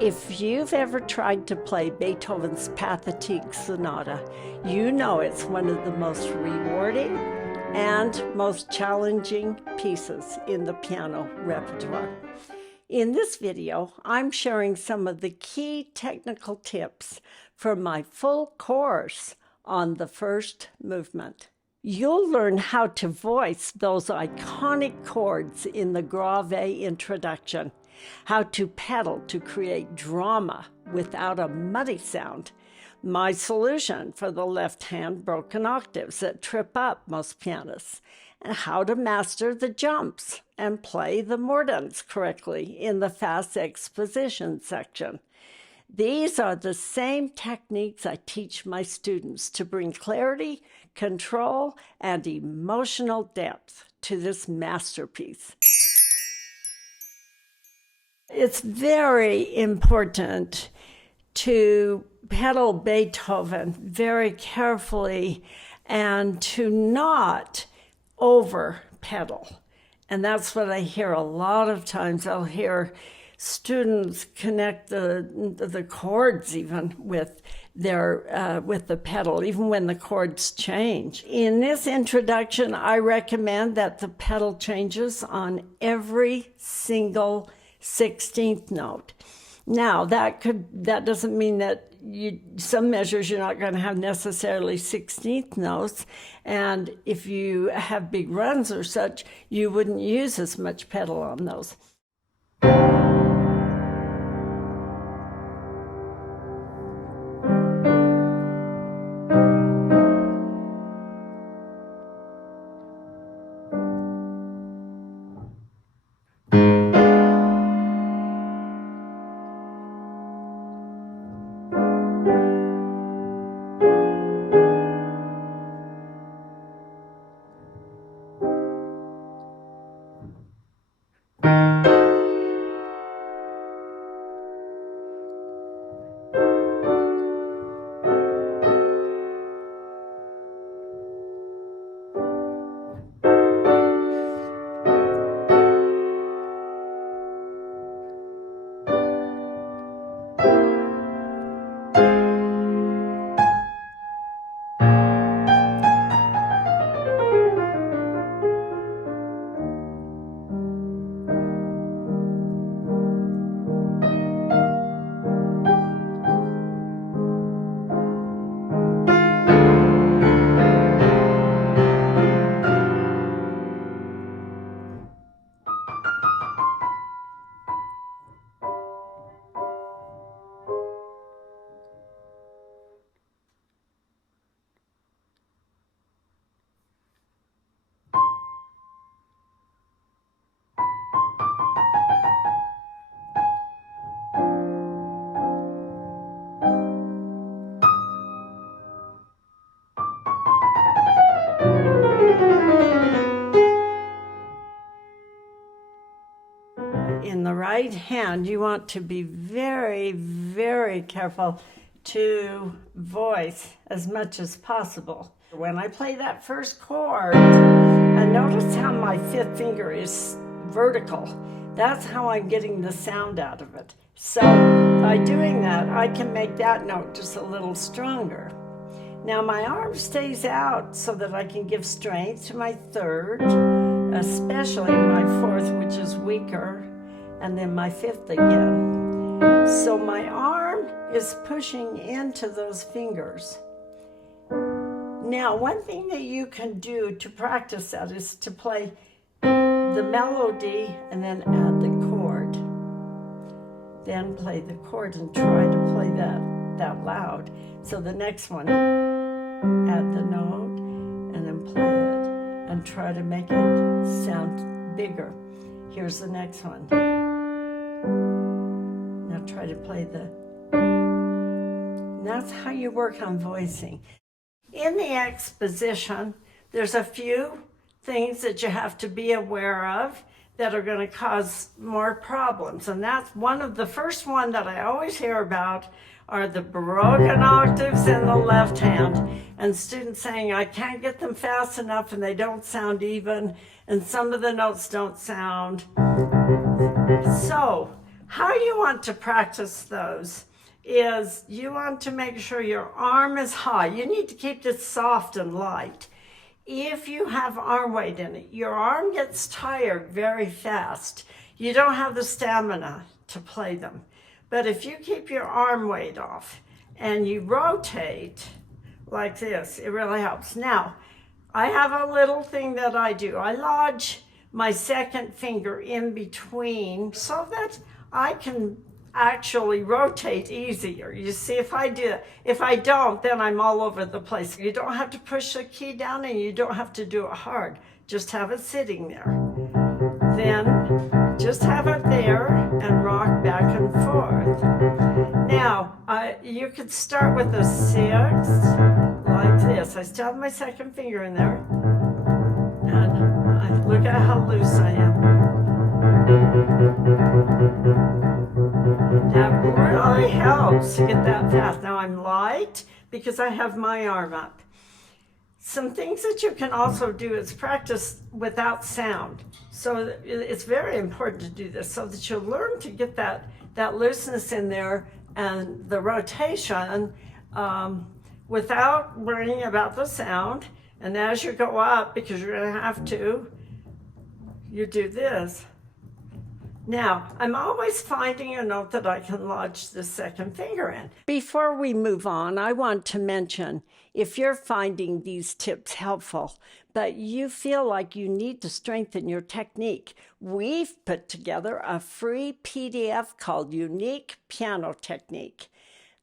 If you've ever tried to play Beethoven's Pathétique sonata, you know it's one of the most rewarding and most challenging pieces in the piano repertoire. In this video, I'm sharing some of the key technical tips from my full course on the first movement. You'll learn how to voice those iconic chords in the grave introduction, how to pedal to create drama without a muddy sound, my solution for the left-hand broken octaves that trip up most pianists, and how to master the jumps and play the mordents correctly in the fast exposition section. These are the same techniques I teach my students to bring clarity, control, and emotional depth to this masterpiece. It's very important to pedal Beethoven very carefully and to not over pedal. And that's what I hear a lot of times. I'll hear students connect the chords even with the pedal, even when the chords change. In this introduction, I recommend that the pedal changes on every single 16th note. Now, that doesn't mean that some measures you're not going to have necessarily 16th notes, and if you have big runs or such, you wouldn't use as much pedal on those. In the right hand, you want to be very, very careful to voice as much as possible. When I play that first chord, and notice how my fifth finger is vertical. That's how I'm getting the sound out of it. So by doing that, I can make that note just a little stronger. Now my arm stays out so that I can give strength to my third, especially my fourth, which is weaker, and then my fifth again. So my arm is pushing into those fingers. Now, one thing that you can do to practice that is to play the melody and then add the chord. Then play the chord and try to play that loud. So the next one, add the note and then play it and try to make it sound bigger. Here's the next one. Now try to play that's how you work on voicing. In the exposition, there's a few things that you have to be aware of that are going to cause more problems. And that's the first one that I always hear about are the broken octaves in the left hand. And students saying, I can't get them fast enough and they don't sound even. And some of the notes don't sound. So How you want to practice those is you want to make sure your arm is high. You need to keep this soft and light. If you have arm weight in it, your arm gets tired very fast. You don't have the stamina to play them. But if you keep your arm weight off and you rotate like this, it really helps. Now, I have a little thing that I do. I lodge my second finger in between so that I can actually rotate easier. You see, if I do, if I don't, then I'm all over the place. You don't have to push the key down and you don't have to do it hard. Just have it sitting there. Then just have it there and rock back and forth. Now, you could start with a 6 like this. I still have my second finger in there. And look at how loose I am. That really helps to get that fast. Now I'm light because I have my arm up. Some things that you can also do is practice without sound. So it's very important to do this so that you'll learn to get that looseness in there and the rotation without worrying about the sound. And as you go up, because you're going to have to, you do this. Now, I'm always finding a note that I can lodge the second finger in. Before we move on, I want to mention, if you're finding these tips helpful, but you feel like you need to strengthen your technique, we've put together a free PDF called Unique Piano Technique.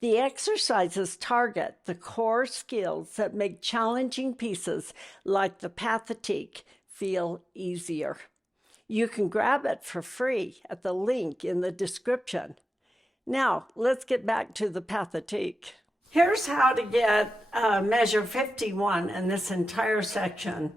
The exercises target the core skills that make challenging pieces like the Pathétique feel easier. You can grab it for free at the link in the description. Now, let's get back to the Pathétique. Here's how to get measure 51 in this entire section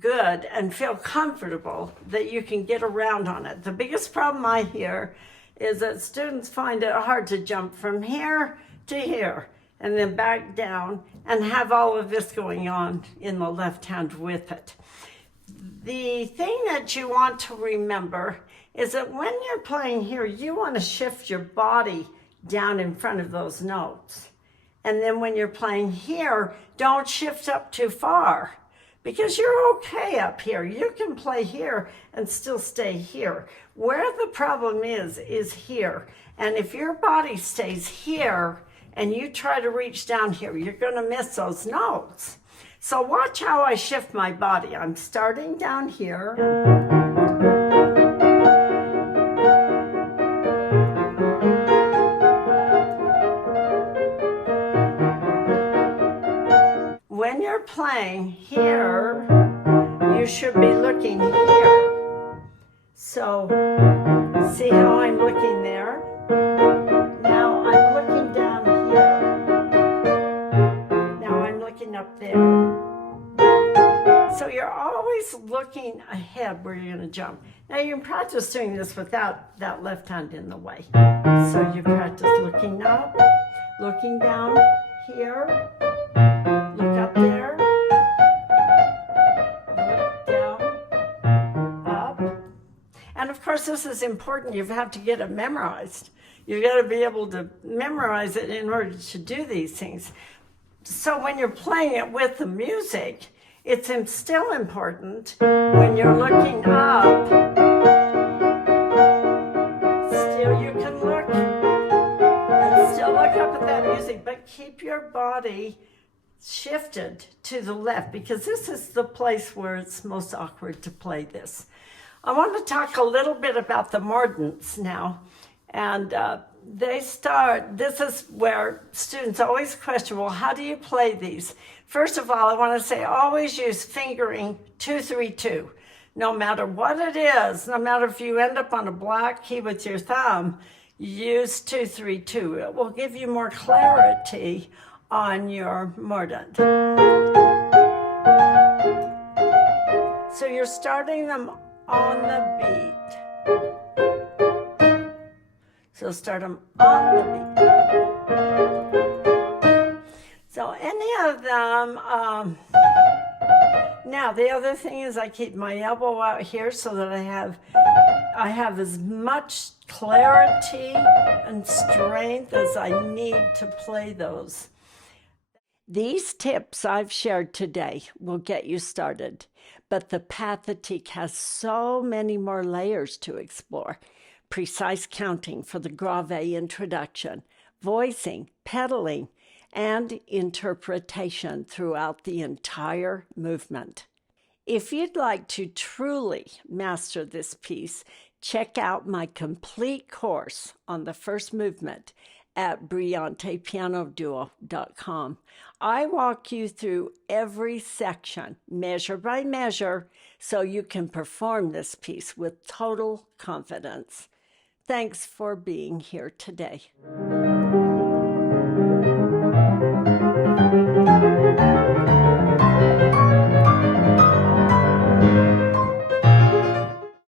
good and feel comfortable that you can get around on it. The biggest problem I hear is that students find it hard to jump from here to here and then back down and have all of this going on in the left hand with it. The thing that you want to remember is that when you're playing here, you want to shift your body down in front of those notes. And then when you're playing here, don't shift up too far because you're okay up here. You can play here and still stay here. Where the problem is here. And if your body stays here and you try to reach down here, you're going to miss those notes. So watch how I shift my body. I'm starting down here. When you're playing here, you should be looking here. So see how I'm looking there? Now I'm looking down here. Now I'm looking up there. So you're always looking ahead where you're going to jump. Now you can practice doing this without that left hand in the way. So you practice looking up, looking down here, look up there, look down, up. And of course this is important. You have to get it memorized. You've got to be able to memorize it in order to do these things. So when you're playing it with the music, it's still important when you're looking up, still you can look and still look up at that music, but keep your body shifted to the left because this is the place where it's most awkward to play this. I want to talk a little bit about the mordents now. And this is where students always question, well, how do you play these? First of all, I want to say always use fingering 2-3-2. No matter what it is, no matter if you end up on a black key with your thumb, use 2-3-2. It will give you more clarity on your mordent. So you're starting them on the beat. So start them on the beat. So any of them, now the other thing is I keep my elbow out here so that I have I have as much clarity and strength as I need to play those. These tips I've shared today will get you started, but the Pathétique has so many more layers to explore. Precise counting for the grave introduction, voicing, pedaling, and interpretation throughout the entire movement. If you'd like to truly master this piece, check out my complete course on the first movement at BrillantePianoDuo.com. I walk you through every section, measure by measure, so you can perform this piece with total confidence. Thanks for being here today.